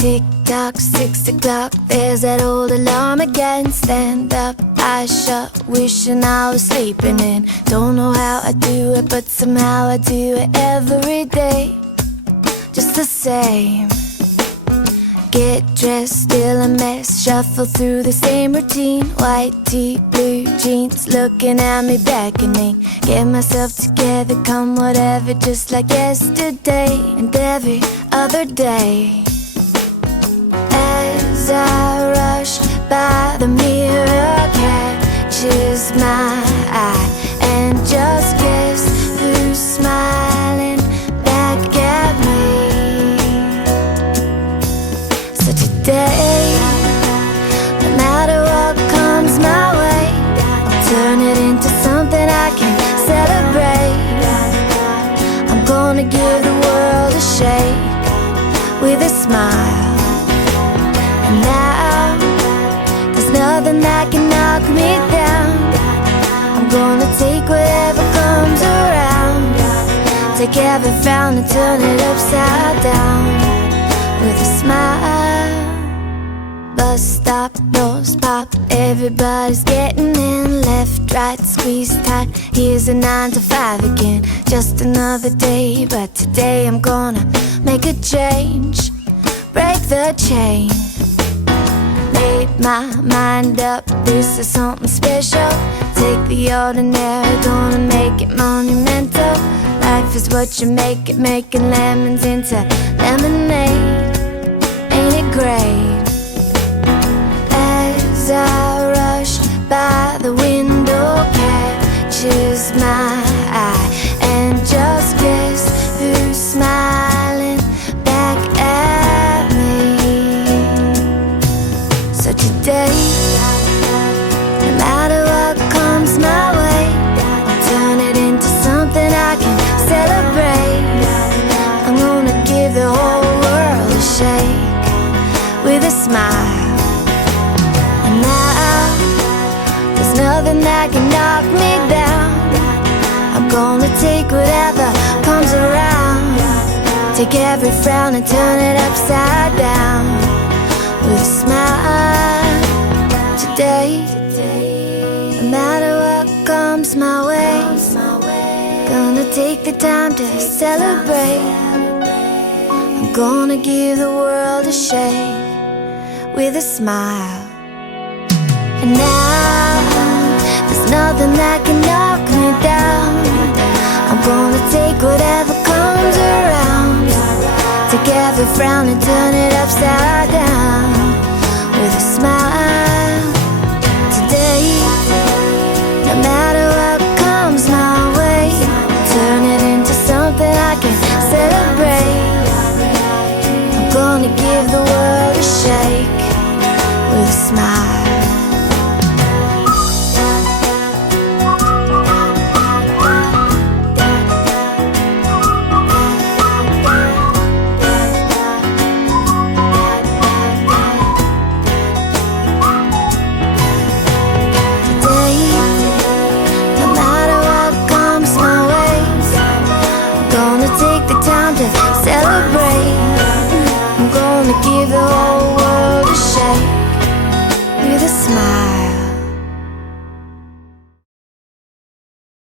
Tick-tock, 6 o'clock, there's that old alarm again. Stand up, eyes shut, wishing I was sleeping in. Don't know how I do it, but somehow I do it every day, just the same. Get dressed, still a mess, shuffle through the same routine. White tee, blue jeans, looking at me beckoning. Get myself together, come whatever, just like yesterday and every other day. As I rush by, the mirror catches my eye, and just guess who's smiling back at me. So today, no matter what comes my way, I'll turn it into something I can celebrate. I'm gonna give the world a shake with a smile. And now, there's nothing that can knock me down. I'm gonna take whatever comes around, take every frown and turn it upside down with a smile. Bus stop, doors pop, everybody's getting in. Left, right, squeeze tight, here's a 9 to 5 again. Just another day, but today I'm gonna make a change, break the chain. Made my mind up, this is something special. Take the ordinary, gonna make it monumental. Life is what you make it, making lemons into lemonade. Ain't it great? As I rush by, the window catches my eye, and just guess who's smiling back at me. So today, no matter what comes my way, I'll turn it into something I can celebrate. I'm gonna give the whole world a shake with a smile. And now, there's nothing that can knock me down. I'm gonna take whatever comes around, take every frown and turn it upside down with a smile. Today, no matter what comes my way, gonna take the time to celebrate. I'm gonna give the world a shake with a smile. And now, there's nothing that can knock me down. I'm gonna take whatever comes around, take every frown and turn it upside down with a smile. Today, no matter what comes my way, turn it into something I can celebrate. I'm gonna give the world a shake with a smile. Celebrate.